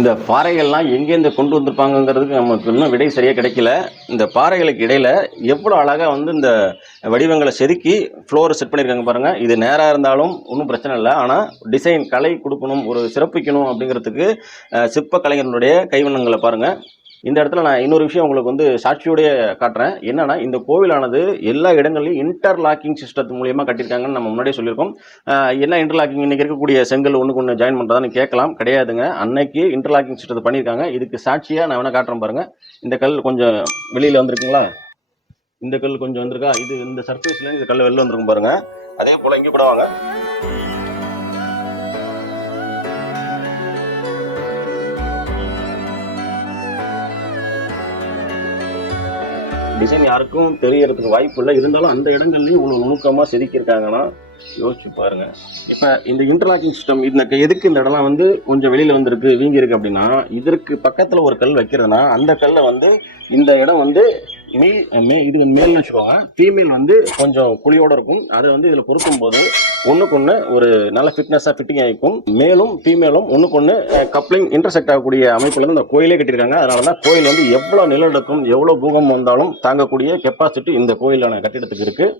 இந்த பாறைகள்லாம் எங்கேருந்து கொண்டு வந்திருப்பாங்கங்கிறதுக்கு நமக்கு இன்னும் விடை சரியாக கிடைக்கல. இந்த பாறைகளுக்கு இடையில் எவ்வளோ அழகாக வந்து இந்த வடிவங்களை செதுக்கி ஃப்ளோரை செட் பண்ணியிருக்காங்க பாருங்கள் இது நேராக இருந்தாலும் ஒன்றும் பிரச்சனை இல்லை. ஆனால் டிசைன் கலை கொடுக்கணும் ஒரு சிறப்பிக்கணும் அப்படிங்கிறதுக்கு சிற்ப கலைஞர்களுடைய கைவண்ணங்களை பாருங்கள் இந்த இடத்துல நான் இன்னொரு விஷயம் உங்களுக்கு வந்து சாட்சியோடய காட்டுறேன். என்னன்னா இந்த கோவிலானது எல்லா இடங்கள்லையும் இன்டர்லாக்கிங் சிஸ்டத்து மூலியமாக கட்டியிருக்காங்கன்னு நம்ம முன்னாடியே சொல்லியிருக்கோம். என்ன இன்டர்லாக்கிங் இன்னைக்கு இருக்கக்கூடிய செங்கல் ஒன்றுக்கு ஒன்று ஜாயின் பண்ணுறதான்னு கேட்கலாம். கிடையாதுங்க. அன்னைக்கு இன்டர்லாக்கிங் சிஸ்டத்தை பண்ணியிருக்காங்க. இதுக்கு சாட்சியாக நான் வேணால் காட்டுறேன் பாருங்கள் இந்த கல் கொஞ்சம் வெளியில் வந்திருக்குங்களா? இந்த கல் கொஞ்சம் வந்திருக்கா? இது இந்த சர்ஃபேஸ்லேருந்து இந்த கல் வெளில வந்திருக்கும் பாருங்கள் அதே போல் இங்கே கூட வாங்க. டிசைன் யாருக்கும் தெரியறதுக்கு வாய்ப்பு இல்லை இருந்தாலும் அந்த இடங்கள்லையும் இவ்வளவு நுணுக்கமா செதுக்கியிருக்காங்கன்னா யோசிச்சு பாருங்க. இப்ப இந்த இன்டர்லாக்கிங் சிஸ்டம் இந்த எதுக்கு இந்த இடம்லாம் வந்து கொஞ்சம் வெளியில வந்திருக்கு வீங்கி இருக்கு அப்படின்னா இதற்கு பக்கத்துல ஒரு கல் வைக்கிறதுனா அந்த கல்லை வந்து இந்த இடம் வந்து மேல் மே இது மேல்னு வச்சுக்கோங்க. ஃபீமேல் வந்து கொஞ்சம் குழியோட இருக்கும். அதை வந்து இதில் பொருத்தும் போது ஒன்றுக்கு ஒன்று ஒரு நல்ல ஃபிட்னஸாக ஃபிட்டிங் ஆகிக்கும். மேலும் ஃபீமேலும் ஒன்றுக்கு ஒன்று கப்ளிங் இன்டர்செக்ட் ஆகக்கூடிய அமைப்பில் இருந்து இந்த கோயிலே கட்டியிருக்காங்க. அதனால தான் கோயில் வந்து எவ்வளோ நிலநடுக்கம் எவ்வளோ பூகம் வந்தாலும் தாங்கக்கூடிய கெப்பாசிட்டி இந்த கோயிலான கட்டிடத்துக்கு இருக்குது